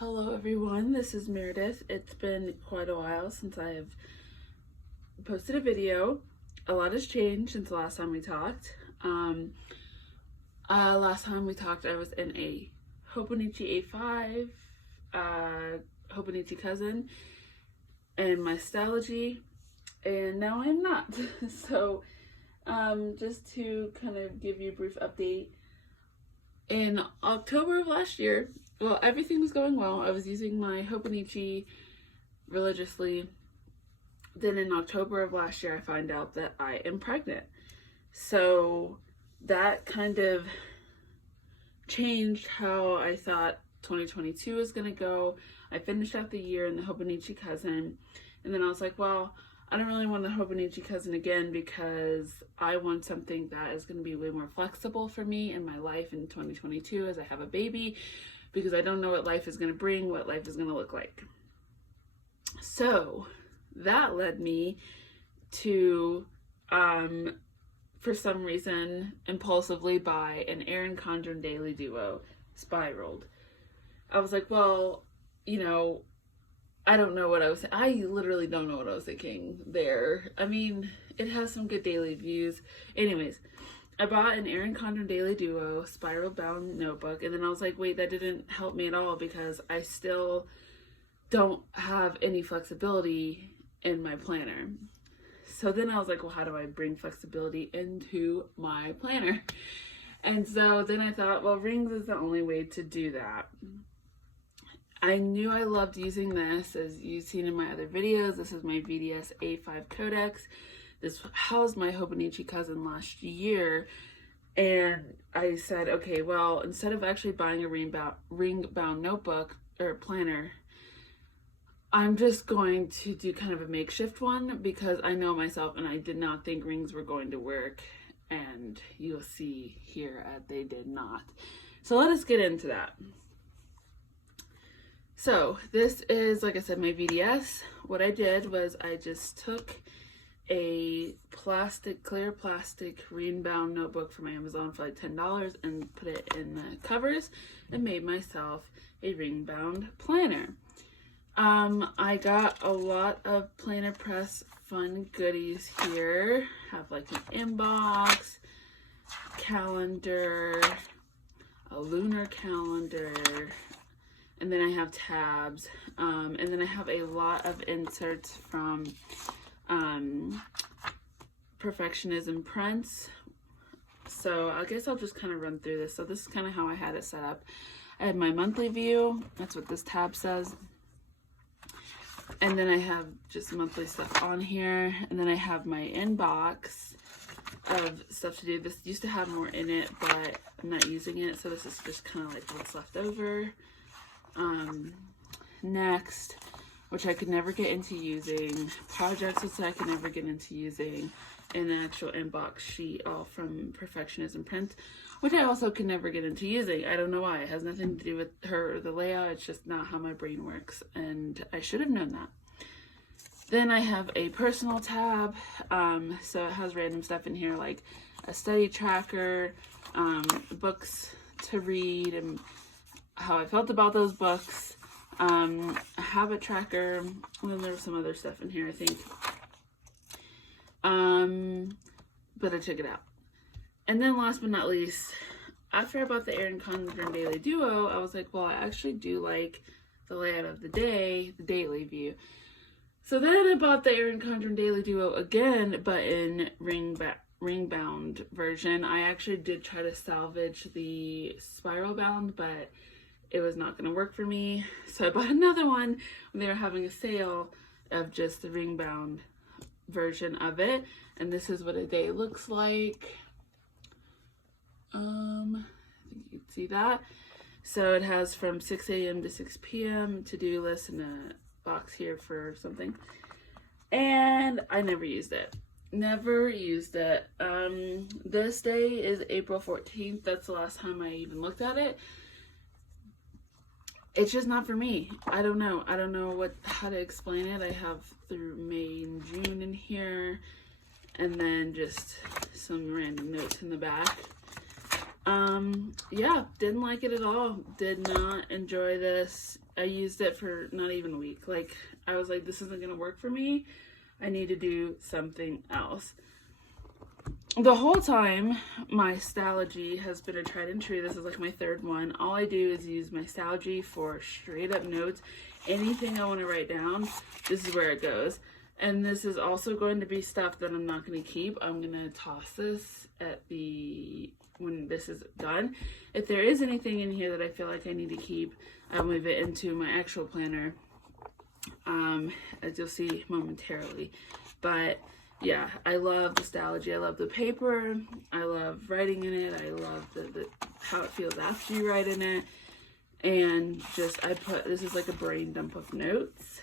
Hello everyone, this is Meredith. It's been quite a while since I have posted a video. A lot has changed since the last time we talked. Last time we talked I was in a Hobonichi A5, Hobonichi cousin, and my stylogy, and now I'm not. So just to kind of give you a brief update, in October of last year, well, everything was going well. I was using my Hobonichi religiously. Then in October of last year, I find out that I am pregnant. So that kind of changed how I thought 2022 was going to go. I finished out the year in the Hobonichi cousin. And then I was like, well, I don't really want the Hobonichi cousin again because I want something that is going to be way more flexible for me in my life in 2022 as I have a baby, because I don't know what life is going to bring, what life is going to look like. So that led me to, for some reason, impulsively buy an Erin Condren Daily Duo spiraled. I was like, well, I don't know what I literally don't know what I was thinking there. I mean, it has some good daily views. Anyways, I bought an Erin Condren Daily Duo spiral bound notebook, and then I was like, wait, that didn't help me at all because I still don't have any flexibility in my planner. So then I was like, well, how do I bring flexibility into my planner? And so then I thought, well, rings is the only way to do that. I knew I loved using this, as you've seen in my other videos. This is my VDS A5 Codex. This housed my Hobonichi cousin last year, and I said, okay, well, instead of actually buying a ring-bound notebook or planner, I'm just going to do kind of a makeshift one because I know myself and I did not think rings were going to work, and you'll see here they did not. So let us get into that. So this is, like I said, my VDS. What I did was I just took a clear plastic ring-bound notebook from Amazon for like $10 and put it in the covers and made myself a ring-bound planner. I got a lot of Planner Press fun goodies here. Have like an inbox, calendar, a lunar calendar, and then I have tabs, and then I have a lot of inserts from Perfectionism prints. So I guess I'll just kind of run through this. So this is kind of how I had it set up. I had my monthly view. That's what this tab says. And then I have just monthly stuff on here. And then I have my inbox of stuff to do. This used to have more in it, but I'm not using it. So this is just kind of like what's left over. Next, which I could never get into using, projects which I could never get into using, an actual inbox sheet all from Perfectionism print, which I also could never get into using. I don't know why. It has nothing to do with her or the layout. It's just not how my brain works, and I should have known that. Then I have a personal tab, so it has random stuff in here like a study tracker, books to read, and how I felt about those books, a habit tracker, and then there was some other stuff in here, I think. But I took it out. And then last but not least, after I bought the Erin Condren Daily Duo, I was like, well, I actually do like the layout of the day, the daily view. So then I bought the Erin Condren Daily Duo again, but in ring-bound version. I actually did try to salvage the spiral bound, but it was not going to work for me. So I bought another one when they were having a sale of just the ring-bound version of it. And this is what a day looks like. I think you can see that. So it has from 6 a.m. to 6 p.m. to-do list and a box here for something. And I never used it. Never used it. This day is April 14th. That's the last time I even looked at it. It's just not for me. I don't know. I don't know how to explain it. I have through May and June in here, and then just some random notes in the back. Yeah, didn't like it at all. Did not enjoy this. I used it for not even a week. Like, I was like, this isn't gonna work for me. I need to do something else. The whole time, my stylogy has been a tried and true. This is like my third one. All I do is use my stylogy for straight up notes. Anything I want to write down, this is where it goes. And this is also going to be stuff that I'm not going to keep. I'm going to toss this when this is done. If there is anything in here that I feel like I need to keep, I'll move it into my actual planner, as you'll see momentarily. But yeah, I love the stylogy. I love the paper. I love writing in it. I love how it feels after you write in it. And just, this is like a brain dump of notes.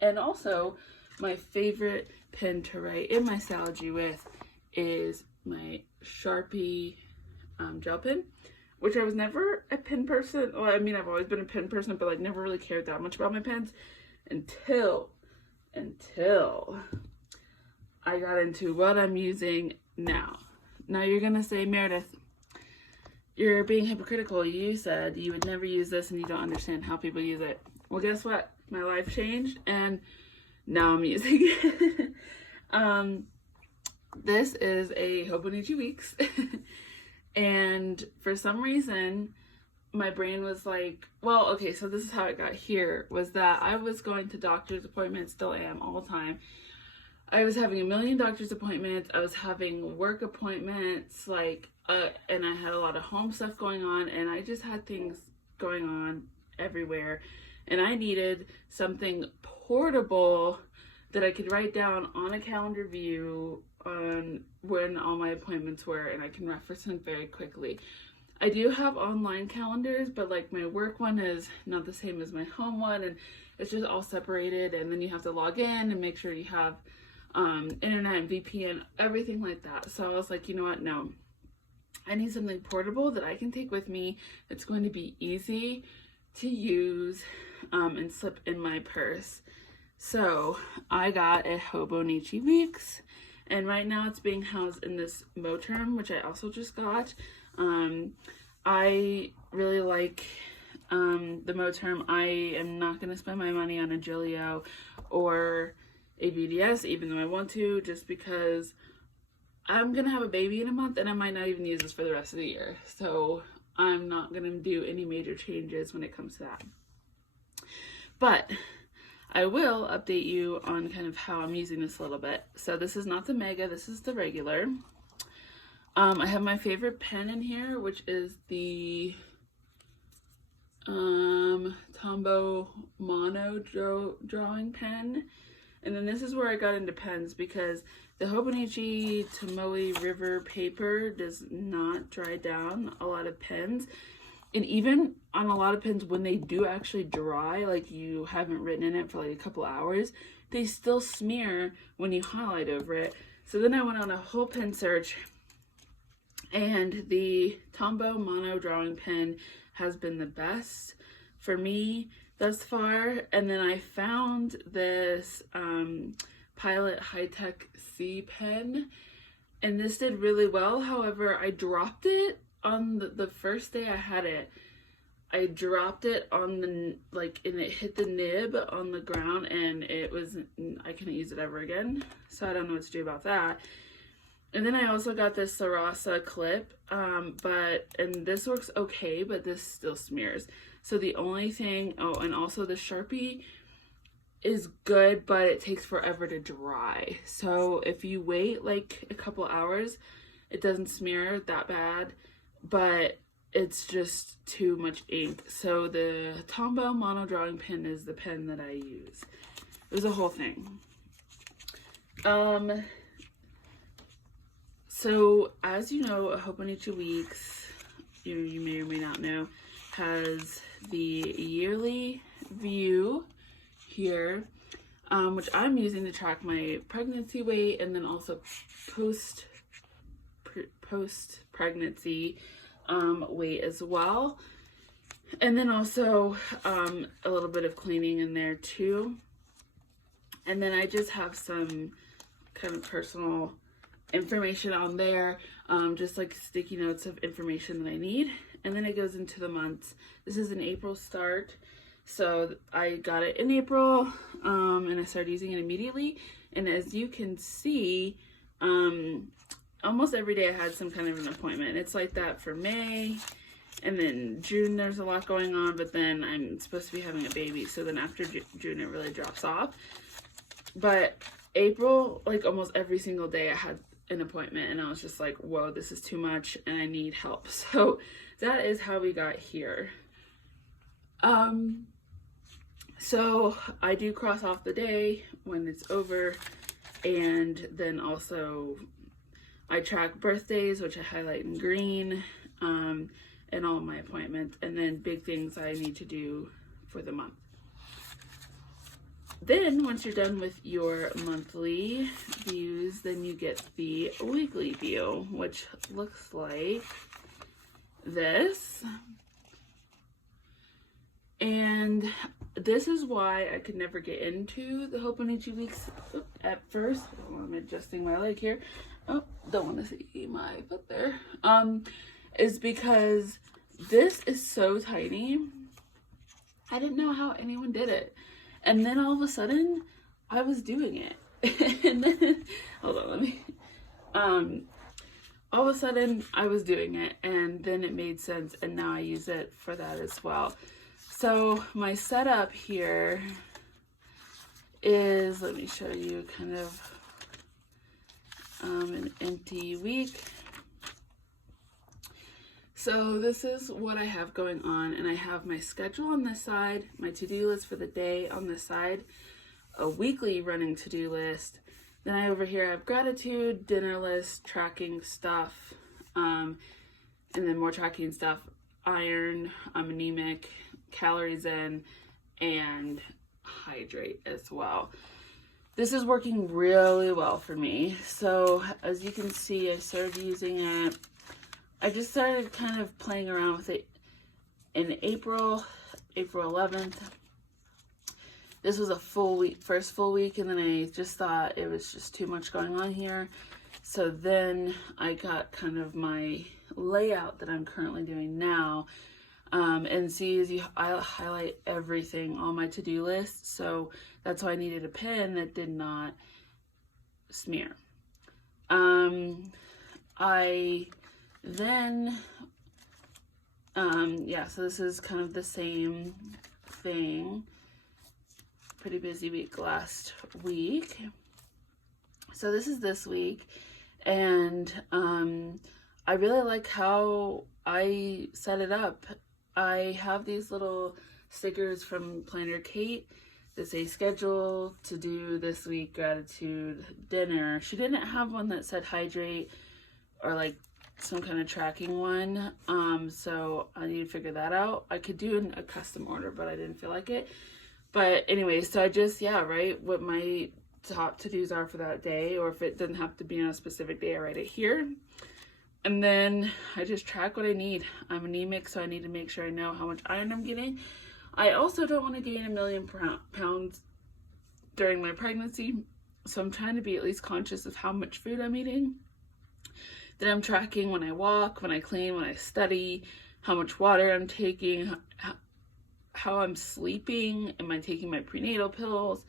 And also, my favorite pen to write in my stylogy with is my Sharpie gel pen, which I was never a pen person. Well, I mean, I've always been a pen person, but like never really cared that much about my pens until I got into what I'm using now. Now you're gonna say, Meredith, you're being hypocritical. You said you would never use this and you don't understand how people use it. Well, guess what? My life changed and now I'm using it. This is a Hobonichi Weeks. And for some reason, my brain was like, well, okay, so this is how it got here, was that I was going to doctor's appointments, still am all the time. I was having a million doctor's appointments. I was having work appointments, and I had a lot of home stuff going on, and I just had things going on everywhere. And I needed something portable that I could write down on a calendar view on when all my appointments were, and I can reference them very quickly. I do have online calendars, but like my work one is not the same as my home one, and it's just all separated, and then you have to log in and make sure you have internet and VPN, everything like that. So I was like, you know what, no, I need something portable that I can take with me that's going to be easy to use and slip in my purse. So I got a Hobonichi Weeks, and right now it's being housed in this Moterm, which I also just got. I really like the Moterm. I am not going to spend my money on a Gillio or a BDS, even though I want to, just because I'm going to have a baby in a month and I might not even use this for the rest of the year. So I'm not going to do any major changes when it comes to that. But I will update you on kind of how I'm using this a little bit. So this is not the Mega, this is the regular. I have my favorite pen in here, which is the Tombow Mono drawing pen. And then this is where I got into pens, because the Hobonichi Tomoe River paper does not dry down a lot of pens. And even on a lot of pens, when they do actually dry, like you haven't written in it for like a couple hours, they still smear when you highlight over it. So then I went on a whole pen search, and the Tombow Mono drawing pen has been the best for me thus far. And then I found this Pilot High-Tech C pen, and this did really well. However, I dropped it on the first day I had it. I dropped it on and it hit the nib on the ground, and I couldn't use it ever again. So I don't know what to do about that. And then I also got this Sarasa clip, and this works okay, but this still smears. So the only thing, and also the Sharpie is good, but it takes forever to dry. So if you wait like a couple hours, it doesn't smear that bad, but it's just too much ink. So the Tombow Mono drawing pen is the pen that I use. It was a whole thing. So as you know, Hobonichi Weeks, you may or may not know, has the yearly view here, which I'm using to track my pregnancy weight, and then also post pregnancy weight as well, and then also a little bit of cleaning in there too. And then I just have some kind of personal information on there, just like sticky notes of information that I need. And then it goes into the months. This is an April start, so I got it in April, and I started using it immediately. And as you can see, almost every day I had some kind of an appointment. It's like that for May, and then June there's a lot going on, but then I'm supposed to be having a baby, so then after June it really drops off. But April, like almost every single day I had an appointment, and I was just like, whoa, this is too much and I need help. So that is how we got here. So I do cross off the day when it's over, and then also I track birthdays, which I highlight in green, and all of my appointments, and then big things I need to do for the month. Then once you're done with your monthly views, then you get the weekly view, which looks like this. And this is why I could never get into the Hobonichi Weeks at first. Hold on, I'm adjusting my leg here. Oh, don't want to see my foot there. Is because this is so tiny. I didn't know how anyone did it. And then all of a sudden, I was doing it. And then, hold on, let me, all of a sudden, I was doing it, and then it made sense, and now I use it for that as well. So my setup here is, let me show you kind of an empty week. So this is what I have going on, and I have my schedule on this side, my to-do list for the day on this side, a weekly running to-do list. Then I over here have gratitude, dinner list, tracking stuff, and then more tracking stuff, iron, I'm anemic, calories in, and hydrate as well. This is working really well for me. So as you can see, I started using it. I just started kind of playing around with it in April 11th. This was a full week, first full week, and then I just thought it was just too much going on here. So then I got kind of my layout that I'm currently doing now. And see, as I highlight everything on my to-do list. So that's why I needed a pen that did not smear. Yeah, so this is kind of the same thing. Pretty busy week last week. So this is this week, and I really like how I set it up. I have these little stickers from Planner Kate that say schedule, to do this week, gratitude, dinner. She didn't have one that said hydrate or like some kind of tracking one, so I need to figure that out. I could do a custom order, but I didn't feel like it. But anyway, so I just, write what my top to-dos are for that day, or if it doesn't have to be on a specific day, I write it here. And then I just track what I need. I'm anemic, so I need to make sure I know how much iron I'm getting. I also don't want to gain 1,000,000 pounds during my pregnancy, so I'm trying to be at least conscious of how much food I'm eating. Then I'm tracking when I walk, when I clean, when I study, how much water I'm taking, how I'm sleeping, am I taking my prenatal pills,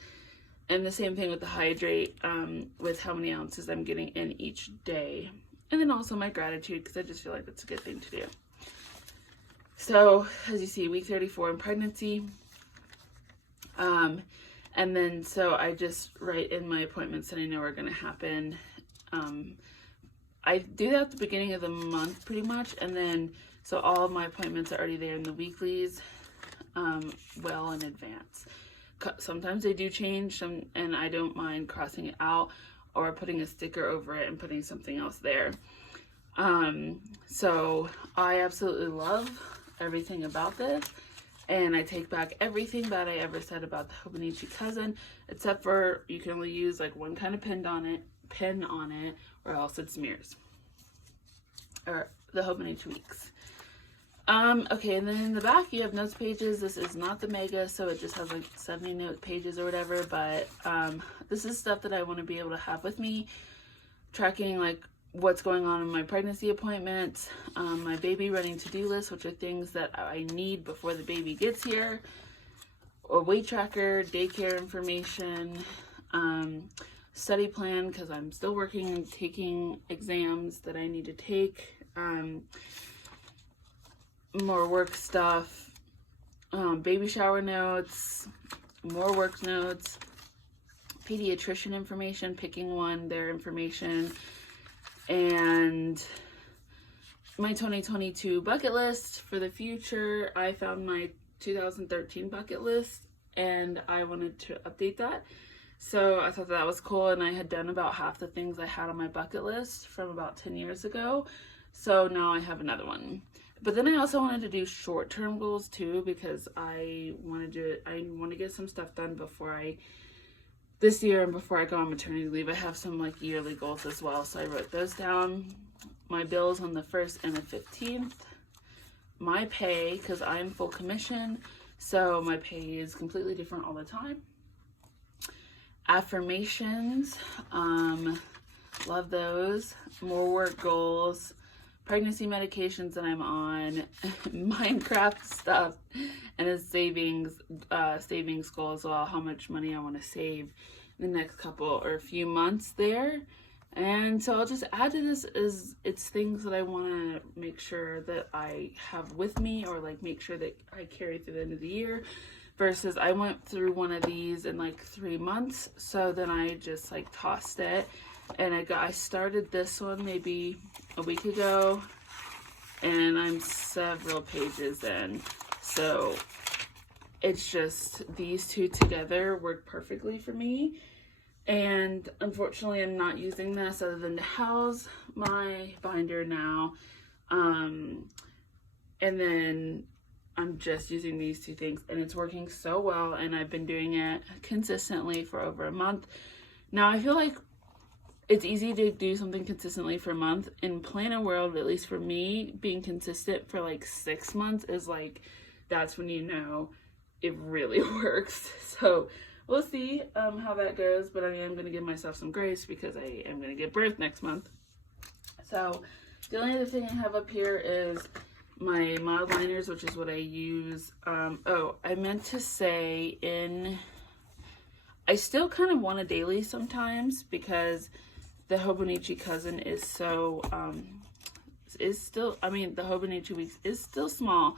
and the same thing with the hydrate, with how many ounces I'm getting in each day. And then also my gratitude, because I just feel like that's a good thing to do. So as you see, week 34 in pregnancy. And then so I just write in my appointments that I know are going to happen. I do that at the beginning of the month pretty much, and then so all of my appointments are already there in the weeklies, well in advance. Sometimes they do change, and I don't mind crossing it out or putting a sticker over it and putting something else there. So I absolutely love everything about this, and I take back everything that I ever said about the Hobonichi cousin, except for you can only use like one kind of pen on it, or else it smears. Or the Hobonichi Weeks. Okay, and then in the back you have notes pages. This is not the mega, so it just has like 70 note pages or whatever, but this is stuff that I want to be able to have with me tracking like what's going on in my pregnancy appointments, my baby running to-do list, which are things that I need before the baby gets here, a weight tracker, daycare information, study plan because I'm still working and taking exams that I need to take, more work stuff, baby shower notes, more work notes, pediatrician information, picking one, their information, and my 2022 bucket list for the future. I found my 2013 bucket list and I wanted to update that. So I thought that was cool, and I had done about half the things I had on my bucket list from about 10 years ago. So now I have another one. But then I also wanted to do short-term goals too, because I want to get some stuff done this year and before I go on maternity leave. I have some like yearly goals as well. So I wrote those down. My bills on the 1st and the 15th. My pay, because I'm full commission, so my pay is completely different all the time. Affirmations, love those. More work goals, pregnancy medications that I'm on, Minecraft stuff, and a savings goal as well, how much money I want to save in the next couple or a few months there. And so I'll just add to this is it's things that I want to make sure that I have with me, or like make sure that I carry through the end of the year, versus I went through one of these in like 3 months. So then I just like tossed it, and I started this one maybe a week ago, and I'm several pages in. So it's just these two together work perfectly for me. And unfortunately, I'm not using this other than to house my binder now. And then I'm just using these two things, and it's working so well, and I've been doing it consistently for over a month. Now, I feel like it's easy to do something consistently for a month. In Planner world, at least for me, being consistent for like 6 months is like, that's when you know it really works. So we'll see how that goes, but I am going to give myself some grace because I am going to give birth next month. So the only other thing I have up here is my mild liners, which is what I use. Oh, I meant to say I still kind of want a daily sometimes, because the Hobonichi cousin is so, the Hobonichi Weeks is still small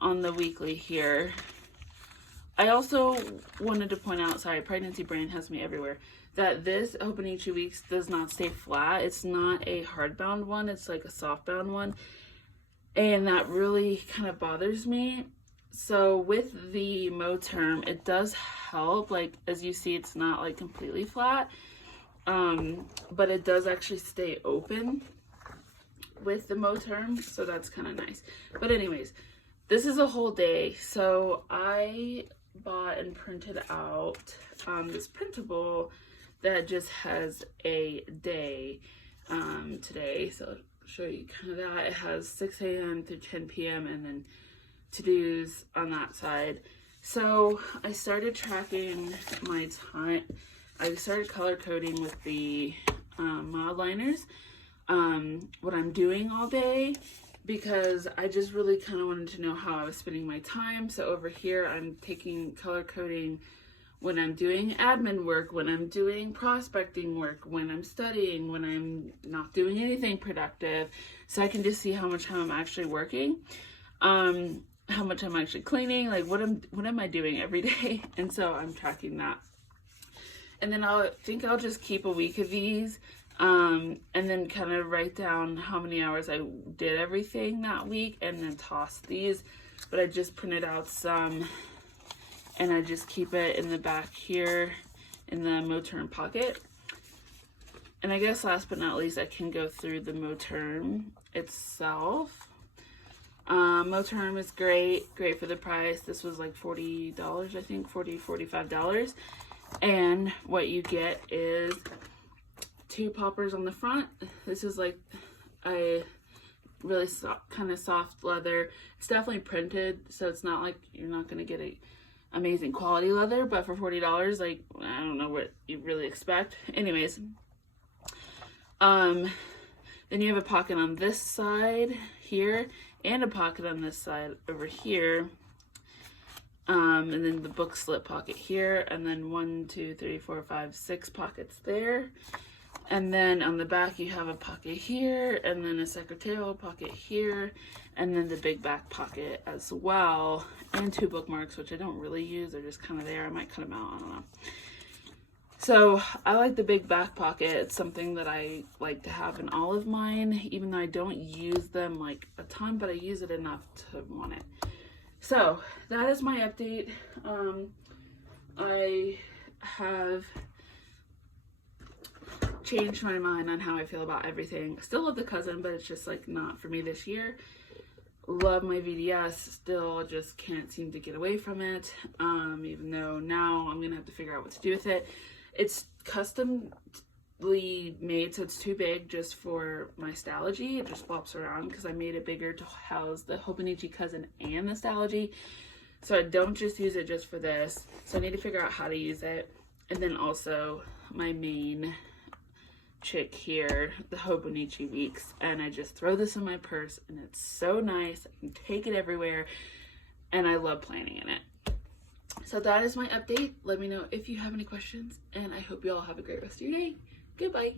on the weekly here. I also wanted to point out, sorry, Pregnancy Brain has me everywhere, that this Hobonichi Weeks does not stay flat. It's not a hardbound one. It's like a soft-bound one. And that really kind of bothers me. So with the Moterm, it does help. Like, as you see, it's not like completely flat. But it does actually stay open with the Moterm. So that's kind of nice. But anyways, this is a whole day. So I bought and printed out this printable that just has a day today. So I'll show you kind of that. It has 6 a.m. through 10 p.m. and then to-dos on that side. So I started tracking my time. I started color coding with the mild liners, what I'm doing all day, because I just really kind of wanted to know how I was spending my time. So over here, I'm taking color coding when I'm doing admin work, when I'm doing prospecting work, when I'm studying, when I'm not doing anything productive. So I can just see how much time I'm actually working, how much I'm actually cleaning, like what am I doing every day. And so I'm tracking that. And then I'll just keep a week of these. And then kind of write down how many hours I did everything that week, and then toss these. But I just printed out some, and I just keep it in the back here in the Moterm pocket. And I guess last but not least, I can go through the Moterm itself. Moterm is great for the price. This was like $40, I think, $45. And what you get is 2 poppers on the front. This is like a really kind of soft leather. It's definitely printed, so it's not like you're not going to get a amazing quality leather, but for $40, like, I don't know what you really expect. Anyways, Then you have a pocket on this side here and a pocket on this side over here. And then the book slip pocket here, and then 1, 2, 3, 4, 5, 6 pockets there. And then on the back you have a pocket here, and then a secretarial pocket here, and then the big back pocket as well, and 2 bookmarks, which I don't really use. They're just kind of there. I might cut them out, I don't know. So I like the big back pocket. It's something that I like to have in all of mine, even though I don't use them like a ton, but I use it enough to want it. So that is my update. I have changed my mind on how I feel about everything. Still love the cousin, but it's just like not for me this year. Love my VDS, still just can't seem to get away from it. Even though now I'm gonna have to figure out what to do with it. It's customly made, so it's too big just for my stylogy. It just flops around because I made it bigger to house the Hobonichi cousin and the stylogy. So I don't just use it just for this. So I need to figure out how to use it. And then also my main chick here, the Hobonichi Weeks. And I just throw this in my purse and it's so nice. I can take it everywhere and I love planning in it. So that is my update. Let me know if you have any questions, and I hope you all have a great rest of your day. Goodbye.